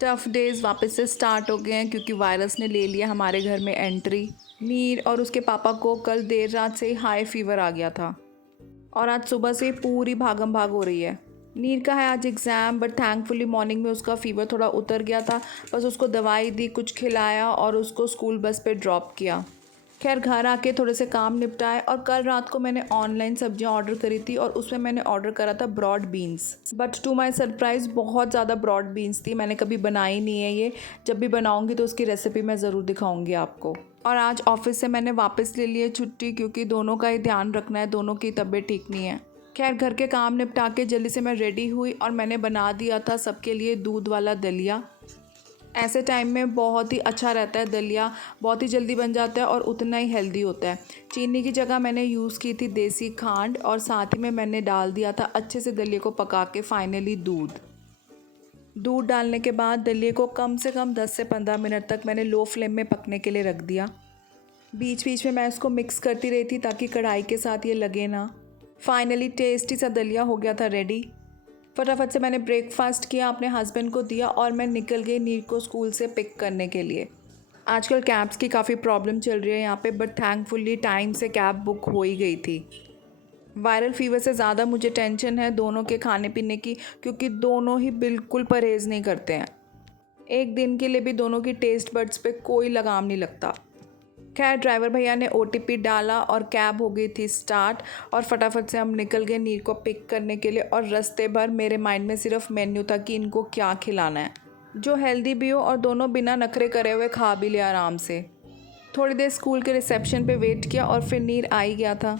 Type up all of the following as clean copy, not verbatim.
Tough days वापस से start हो गए हैं क्योंकि वायरस ने ले लिया हमारे घर में एंट्री। नीर और उसके पापा को कल देर रात से ही हाई फीवर आ गया था और आज सुबह से पूरी भागम भाग हो रही है। नीर का है आज एग्ज़ाम, बट थैंकफुली मॉर्निंग में उसका फ़ीवर थोड़ा उतर गया था। बस उसको दवाई दी, कुछ खिलाया और उसको स्कूल बस पे ड्रॉप किया। खैर घर आके थोड़े से काम निपटाए और कल रात को मैंने ऑनलाइन सब्जियां ऑर्डर करी थी और उसमें मैंने ऑर्डर करा था broad beans. But to my surprise बहुत ज़्यादा ब्रॉड बीन्स थी। मैंने कभी बनाई नहीं है ये, जब भी बनाऊंगी तो उसकी रेसिपी मैं ज़रूर दिखाऊंगी आपको। और आज ऑफिस से मैंने वापस ले ली है छुट्टी क्योंकि दोनों का ही ध्यान रखना है, दोनों की तबीयत ठीक नहीं है। खैर घर के काम निपटा के जल्दी से मैं रेडी हुई और मैंने बना दिया था सबके लिए दूध वाला दलिया। ऐसे टाइम में बहुत ही अच्छा रहता है दलिया, बहुत ही जल्दी बन जाता है और उतना ही हेल्दी होता है। चीनी की जगह मैंने यूज़ की थी देसी खांड और साथ ही में मैंने डाल दिया था अच्छे से दलिए को पका के फाइनली दूध डालने के बाद दलिए को कम से कम 10 से 15 मिनट तक मैंने लो फ्लेम में पकने के लिए रख दिया। बीच बीच में मैं इसको मिक्स करती रही थी ताकि कढ़ाई के साथ ये लगे ना। फाइनली टेस्टी सा दलिया हो गया था रेडी। फटाफट से मैंने ब्रेकफास्ट किया, अपने हस्बैंड को दिया और मैं निकल गई नीर को स्कूल से पिक करने के लिए। आजकल कैब्स की काफ़ी प्रॉब्लम चल रही है यहाँ पे, बट थैंकफुली टाइम से कैब बुक हो ही गई थी। वायरल फीवर से ज़्यादा मुझे टेंशन है दोनों के खाने पीने की, क्योंकि दोनों ही बिल्कुल परहेज़ नहीं करते हैं। एक दिन के लिए भी दोनों की टेस्ट बड्स पे कोई लगाम नहीं लगता। खैर ड्राइवर भैया ने OTP डाला और कैब हो गई थी स्टार्ट और फटाफट से हम निकल गए नीर को पिक करने के लिए। और रास्ते भर मेरे माइंड में सिर्फ मेन्यू था कि इनको क्या खिलाना है जो हेल्दी भी हो और दोनों बिना नखरे करे हुए खा भी ले आराम से। थोड़ी देर स्कूल के रिसेप्शन पे वेट किया और फिर नीर आ ही गया था।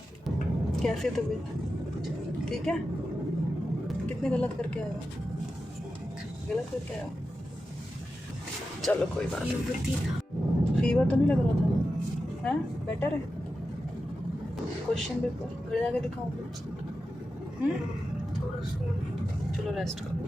कैसे तबीयत ठीक है? कितने गलत करके आया? गलत करके आया? चलो कोई बात नहीं। फीवर तो नहीं लग रहा था? हैं बेटर है? क्वेश्चन पेपर घर जाके दिखाऊंगी। चलो रेस्ट करो।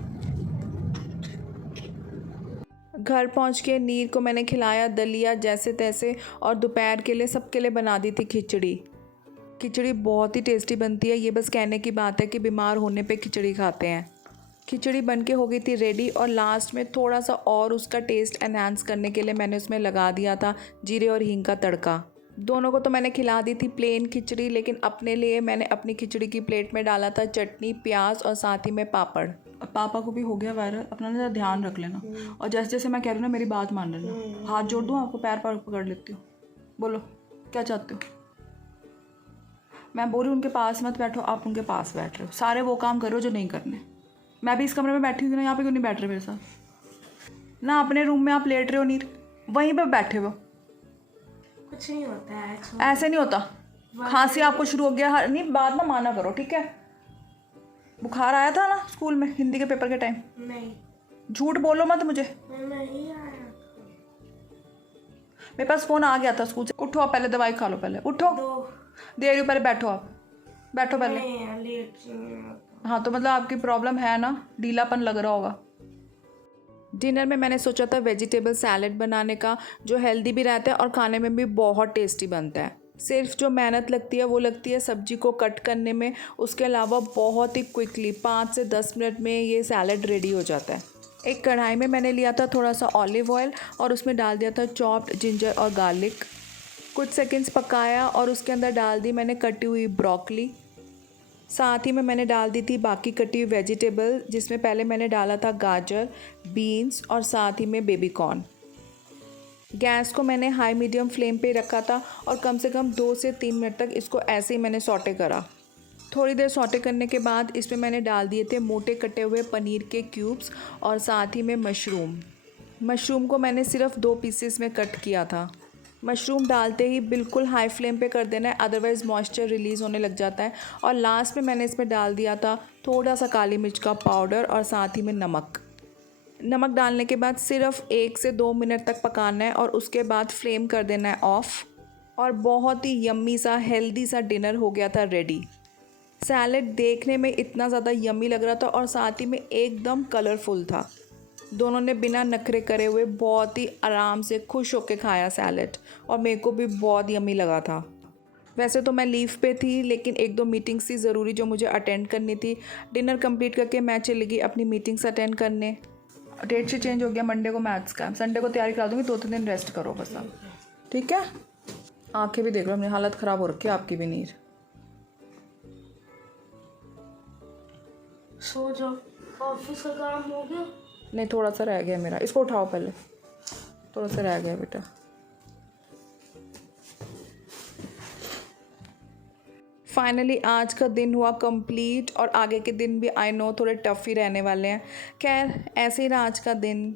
घर पहुंच के नीर को मैंने खिलाया दलिया जैसे तैसे और दोपहर के लिए सबके लिए बना दी थी खिचड़ी बहुत ही टेस्टी बनती है। ये बस कहने की बात है कि बीमार होने पे खिचड़ी खाते हैं। खिचड़ी बन के हो गई थी रेडी और लास्ट में थोड़ा सा और उसका टेस्ट एनहांस करने के लिए मैंने उसमें लगा दिया था जीरे और हींग का तड़का। दोनों को तो मैंने खिला दी थी प्लेन खिचड़ी, लेकिन अपने लिए मैंने अपनी खिचड़ी की प्लेट में डाला था चटनी, प्याज और साथ ही में पापड़। पापा को भी हो गया वायरल, अपना ज़रा ध्यान रख लेना। और जैसे जैसे मैं कह रही हूँ ना मेरी बात मान लेना। हाथ जोड़ दूँ आपको, पैर पकड़ लेती हूँ। बोलो क्या चाहते हो? मैं बोल रही हूँ उनके पास मत बैठो, आप उनके पास बैठ रहे हो। सारे वो काम करो जो नहीं करने। मैं भी इस कमरे में बैठी हुई ना, यहाँ पे क्यों नहीं बैठ रहे मेरे साथ? ना अपने रूम में आप लेट रहे हो नीर, वहीं पे बैठे हो। कुछ नहीं होता है ऐसे नहीं होता। खांसी आपको शुरू हो गया नहीं, बात ना माना करो ठीक है? बुखार आया था ना स्कूल में हिंदी के पेपर के टाइम? नहीं। झूठ बोलो मत मुझे। नहीं आया। मेरे पास फ़ोन आ गया था स्कूल से। उठो आप, पहले दवाई खा लो, पहले उठो। दे रही हूँ, पहले बैठो आप, बैठो पहले। हाँ तो मतलब आपकी प्रॉब्लम है ना, ढीलापन लग रहा होगा। डिनर में मैंने सोचा था वेजिटेबल सैलेड बनाने का, जो हेल्दी भी रहता है और खाने में भी बहुत टेस्टी बनता है। सिर्फ जो मेहनत लगती है वो लगती है सब्जी को कट करने में, उसके अलावा बहुत ही क्विकली 5 से 10 मिनट में ये सैलेड रेडी हो जाता है। एक कढ़ाई में मैंने लिया था थोड़ा सा ऑलिव ऑयल और उसमें डाल दिया था चॉप्ड जिंजर और गार्लिक। कुछ सेकंड्स पकाया और उसके अंदर डाल दी मैंने कटी हुई ब्रोकली। साथ ही में मैंने डाल दी थी बाकी कटी हुई वेजिटेबल, जिसमें पहले मैंने डाला था गाजर, बीन्स और साथ ही में बेबी कॉर्न। गैस को मैंने हाई मीडियम फ्लेम पे रखा था और कम से कम 2 से 3 मिनट तक इसको ऐसे ही मैंने सॉटे करा। थोड़ी देर सॉटे करने के बाद इसमें मैंने डाल दिए थे मोटे कटे हुए पनीर के क्यूब्स और साथ ही में मशरूम को मैंने सिर्फ 2 पीसेस में कट किया था। मशरूम डालते ही बिल्कुल हाई फ्लेम पे कर देना है, अदरवाइज़ मॉइस्चर रिलीज़ होने लग जाता है। और लास्ट में मैंने इसमें डाल दिया था थोड़ा सा काली मिर्च का पाउडर और साथ ही में नमक डालने के बाद सिर्फ 1 से 2 मिनट तक पकाना है और उसके बाद फ्लेम कर देना है ऑफ़। और बहुत ही यम्मी सा हेल्दी सा डिनर हो गया था रेडी। सैलेड देखने में इतना ज़्यादा यम्मी लग रहा था और साथ ही में एकदम कलरफुल था। दोनों ने बिना नखरे करे हुए बहुत ही आराम से खुश होकर खाया सैलेड और मेरे को भी बहुत यम्मी लगा था। वैसे तो मैं लीव पे थी, लेकिन 1-2 मीटिंग्स थी ज़रूरी जो मुझे अटेंड करनी थी। डिनर कंप्लीट करके मैं चली गई अपनी मीटिंग्स अटेंड करने। डेट शीट चेंज हो गया, मंडे को मैथ्स का है, संडे को तैयारी करा दूँगी, 2-3 दिन रेस्ट करो बस आप, ठीक है। आंखें भी देख लो, अपनी हालत ख़राब हो रखी है आपकी भी नीर। सो जाओ, ऑफिस का काम हो गया। नहीं थोड़ा सा रह गया मेरा, इसको उठाओ पहले, थोड़ा सा रह गया बेटा। फाइनली आज का दिन हुआ कंप्लीट और आगे के दिन भी आई नो थोड़े टफ ही रहने वाले हैं। खैर ऐसे ही रहा आज का दिन।